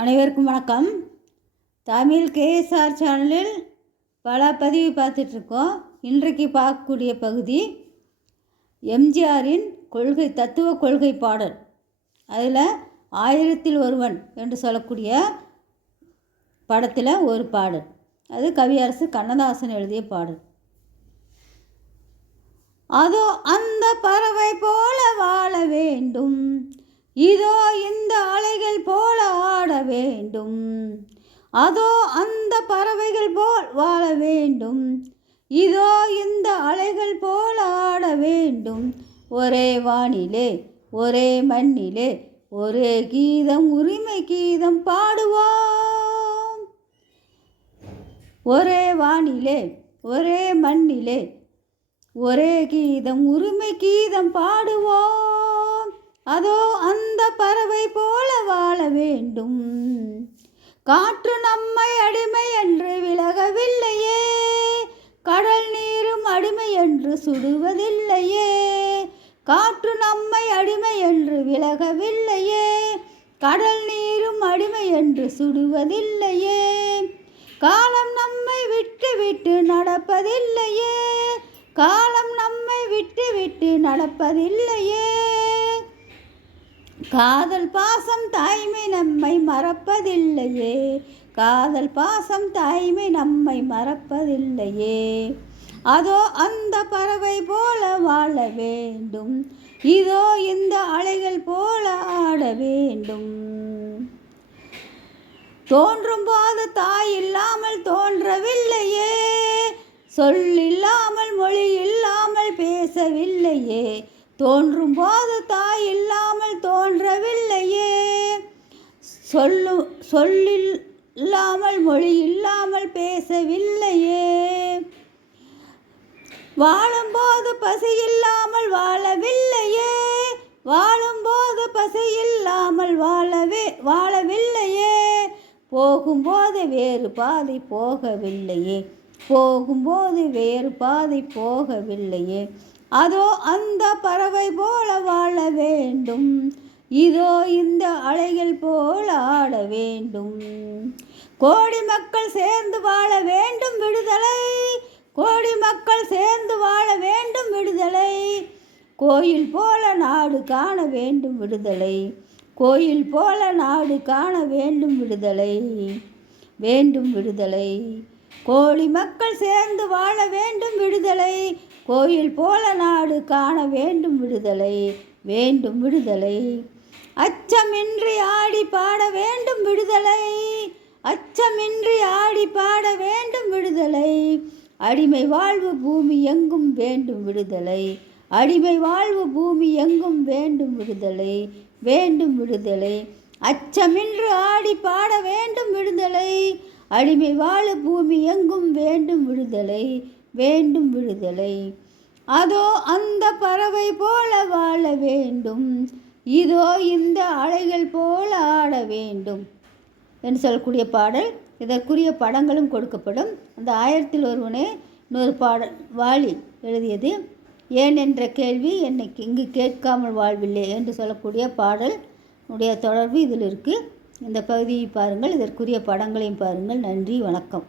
அனைவருக்கும் வணக்கம். தமிழ் கேஎஸ்ஆர் சேனலில் பல பதிவு பார்த்துட்ருக்கோம். இன்றைக்கு பார்க்கக்கூடிய பகுதி எம்ஜிஆரின் கொள்கை தத்துவ கொள்கை பாடல். அதில் ஆயிரத்தில் ஒருவன் என்று சொல்லக்கூடிய படத்தில் ஒரு பாடல். அது கவியரசு கண்ணதாசன் எழுதிய பாடல். அதோ அந்த பறவை போல வாழ வேண்டும். இதோ இந்த அலைகள் போல ஆட வேண்டும். அதோ அந்த பறவைகள் போல் வாழ வேண்டும். இதோ இந்த அலைகள் போல ஆட வேண்டும். ஒரே வானிலே ஒரே மண்ணிலே ஒரே கீதம் உரிமை கீதம் பாடுவோம். ஒரே வானிலே ஒரே மண்ணிலே ஒரே கீதம் உரிமை கீதம் பாடுவோம். அதோ அந்த பறவை போல வாழ வேண்டும். காற்று நம்மை அடிமை என்று விலகவில்லையே. கடல் நீரும் அடிமை என்று சுடுவதில்லையே. காற்று நம்மை அடிமை என்று விலகவில்லையே. கடல் நீரும் அடிமை என்று சுடுவதில்லையே. காலம் நம்மை விட்டு விட்டு நடப்பதில்லையே. காலம் நம்மை விட்டு விட்டு நடப்பதில்லையே. காதல் பாசம் தாய்மை நம்மை மறப்பதில்லையே. காதல் பாசம் தாய்மை நம்மை மறப்பதில்லையே. அதோ அந்த பறவை போல வாழ வேண்டும். இதோ இந்த அலைகள் போல ஆட வேண்டும். தோன்றும் போது தாய் இல்லாமல் தோன்றவில்லையே. சொல்லில்லாமல் மொழி இல்லாமல் பேசவில்லையே. தோன்றும் போது தாய் இல்லாமல் தோன்றவில்லையே. சொல்லு சொல்லில் இல்லாமல் மொழி இல்லாமல் பேசவில்லையே வாழும்போது பசி இல்லாமல் வாழவில்லையே. வாழும்போது பசி இல்லாமல் வாழவே வாழவில்லையே. போகும்போது வேறு பாதை போகவில்லையே. போகும்போது வேறு பாதை போகவில்லையே. அதோ அந்த பறவை போல வாழ வேண்டும். இதோ இந்த அலைகள் போல ஆட வேண்டும். கோடி மக்கள் சேர்ந்து வாழ வேண்டும் விடுதலை. கோடி மக்கள் சேர்ந்து வாழ வேண்டும் விடுதலை. கோயில் போல நாடு காண வேண்டும் விடுதலை. கோயில் போல நாடு காண வேண்டும் விடுதலை. வேண்டும் விடுதலை. கோழி மக்கள் சேர்ந்து வாழ வேண்டும் விடுதலை. கோயில் போல நாடு காண வேண்டும் விடுதலை வேண்டும் விடுதலை. அச்சமின்றி ஆடி பாட வேண்டும் விடுதலை அச்சமின்றி ஆடி பாட வேண்டும் விடுதலை. அடிமை வாழ்வு பூமி எங்கும் வேண்டும் விடுதலை அடிமை வாழ்வு பூமி எங்கும் வேண்டும் விடுதலை வேண்டும் விடுதலை. அச்சமின்று ஆடி பாட வேண்டும் விடுதலை அடிமை வாழ பூமி எங்கும் வேண்டும் விடுதலை. வேண்டும் விடுதலை. அதோ அந்த பறவை போல வாழ வேண்டும். இதோ இந்த அலைகள் போல ஆட வேண்டும் என்று சொல்லக்கூடிய பாடல். இதற்குரிய படங்களும் கொடுக்கப்படும். அந்த ஆயிரத்தில் ஒருவனே இன்னொரு பாடல் வாலி எழுதியது. ஏன் என்ற கேள்வி என்னை இங்கு கேட்காமல் வாழ்வில்லை என்று சொல்லக்கூடிய பாடல். உடைய தொடர்பு இதில் இருக்குது இந்த பகுதியை பாருங்கள். இதற்குரிய படங்களையும் பாருங்கள். நன்றி. வணக்கம்.